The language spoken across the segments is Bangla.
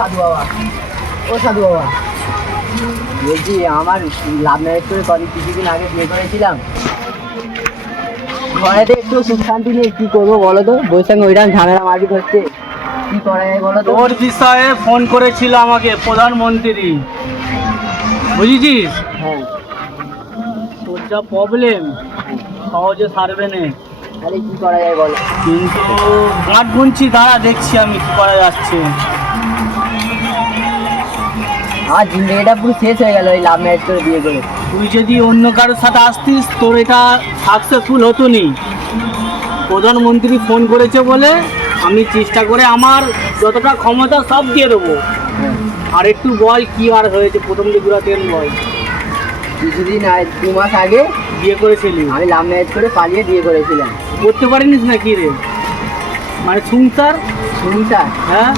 সাধু বাবা। ও সাধু বাবা। বলছি আমার লাভ ম্যারেজ করে কদিন কিছুদিন আগে বিয়ে করেছিলাম। ঘরেতে একটু সুখ শান্তি নেই কি করব বলো তো? বউয়ের সঙ্গে ওইরকম ঝামেলা মারপিট হচ্ছে। কি করা যায় বলো তো? তোর বিষয়ে ফোন করেছিল আমাকে প্রধানমন্ত্রী। বুঝেছিস? হ্যাঁ। তোর যা প্রবলেম সহজে সারবে না। আরে কি করা যায় বলো? কিন্তু গাঁট গুনছি দাঁড়া দেখছি আমি কি করা যাচ্ছে। আমার জিন্দগিটা পুরো শেষ হয়ে গেল ওই লাভ ম্যারেজ করে বিয়ে করে। তুই যদি অন্য কারোর সাথে আসতিস তোর এটা সাকসেসফুল হতো নি প্রধানমন্ত্রী ফোন করেছে বলে আমি চেষ্টা করে আমার যতটা ক্ষমতা সব দিয়ে দেবো। আর একটু বল কি আর হয়েছে? প্রথম যে ট্রেন বল। কিছুদিন দু মাস আগে বিয়ে করেছিলি? আমি লাভ ম্যারেজ করে পালিয়ে বিয়ে করেছিলাম। করতে পারিনিস না কি রে? মানে সংসার? সংসার। হ্যাঁ?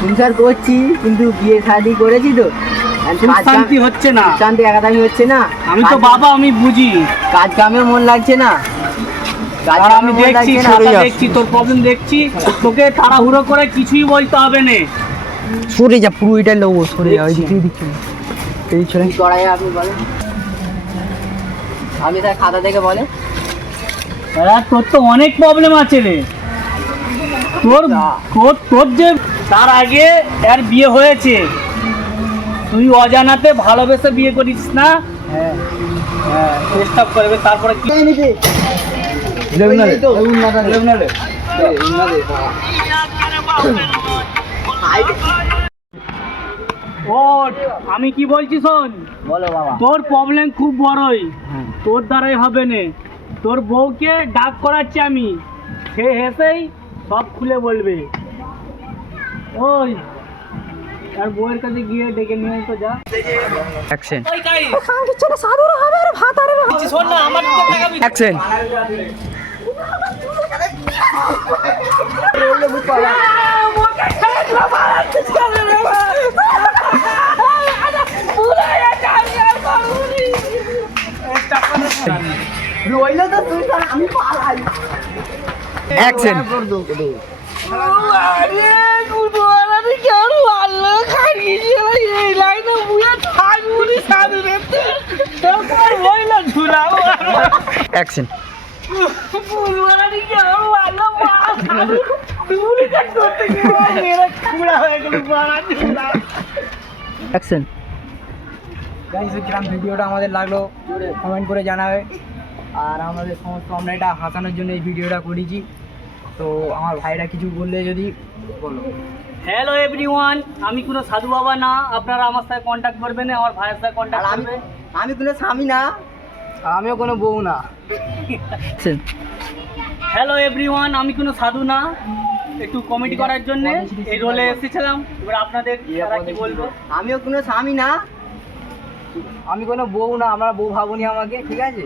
সংসার করছি কিন্তু বিয়ে শাদি করেছি তো। আর শান্তি হচ্ছে না। শান্তি একাদামি হচ্ছে না। আমি তো বাবা আমি বুঝি। কাজ কামে মন লাগছে না। আমি দেখছি দেখছি তোর প্রবলেম দেখছি। তোকে তাড়াহুড়ো করে কিছুই বলতে হবে না। সরে যা পুরো এটা লোবো সরে যা ওই। দিকে দিচ্ছে। এই ছেলে। কি আপনি বলেন? আমি তার খাতা থেকে বলে। তোর তো অনেক প্রবলেম আছে রে। তোর তোর তোর যে তার আগে এর বিয়ে হয়েছে। তুই অজানাতে ভালোবেসে বিয়ে করিস না? হ্যাঁ হ্যাঁ চেষ্টা করবে তারপরে কি? লেবনালে লেবনালে। ও আমি কি বলছি শোন? বলো বাবা। তোর প্রবলেম খুব বড়ই। হ্যাঁ। তোর দ্বারাই হবে না। তোর বউকে ডাক করাচ্ছি আমি। সে হেসেই সব খুলে বলবে। ওই। আর বউয়ের কাছে গিয়ে ডেকে নিয়ে তো যা। অ্যাকশন অ্যাকশন রইল তো তুই আমি পালাই অ্যাকশন অ্যাকশন অ্যাকশন গ্রাম ভিডিওটা আমাদের লাগল কমেন্ট করে জানাবে। আর আমাদের সমস্ত আমরা এটা হাসানোর জন্য এই ভিডিওটা করেছি। তো আমার ভাইরা কিছু বললে যদি বলো। হ্যালো এভরিওয়ান আমি কোনো সাধু বাবা না। আপনারা আমার সাথে কন্ট্যাক্ট করবেন আমার ভাইয়ের সাথে কন্ট্যাক্ট আমি করবেন। আমি কোনো স্বামী না। আমিও কোনো বউ না। হ্যালো এভরিওয়ান আমি কোনো সাধু না। একটু কমেডি করার জন্য এই রোলে এসেছিলাম। এবার আপনাদের কি বলব? আমিও কোনো স্বামী না। আমি কোনো বউ না। আমার বউ ভাবুনি আমাকে ঠিক আছে?